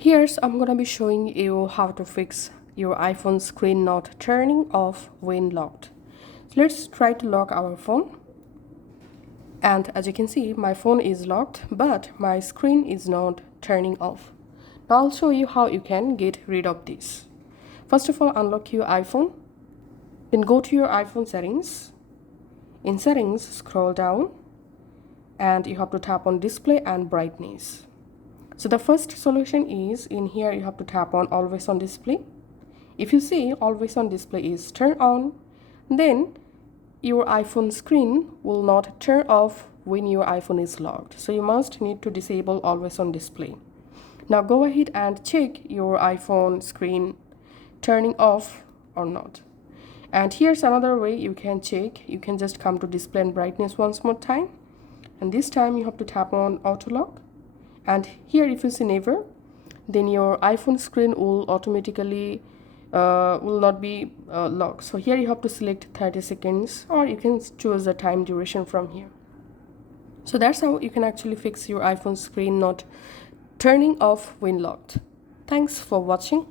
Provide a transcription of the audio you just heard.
Here's I'm gonna be showing you how to fix your iPhone screen not turning off when locked. So let's try to lock our phone. And as you can see, my phone is locked, but my screen is not turning off. Now I'll show you how you can get rid of this. First of all, unlock your iPhone. Then go to your iPhone settings. In settings, scroll down and you have to tap on display and brightness. So the first solution is in here you have to tap on always on display. If you see always on display is turned on, then your iPhone screen will not turn off when your iPhone is locked. So you must need to disable always on display. Now go ahead and check your iPhone screen turning off or not. And here's another way you can check. You can just come to display and brightness once more time. And this time you have to tap on auto lock. And here if you see never, then your iPhone screen will automatically will not be locked. So here you have to select 30 seconds or you can choose the time duration from here. So that's how you can actually fix your iPhone screen not turning off when locked. Thanks for watching.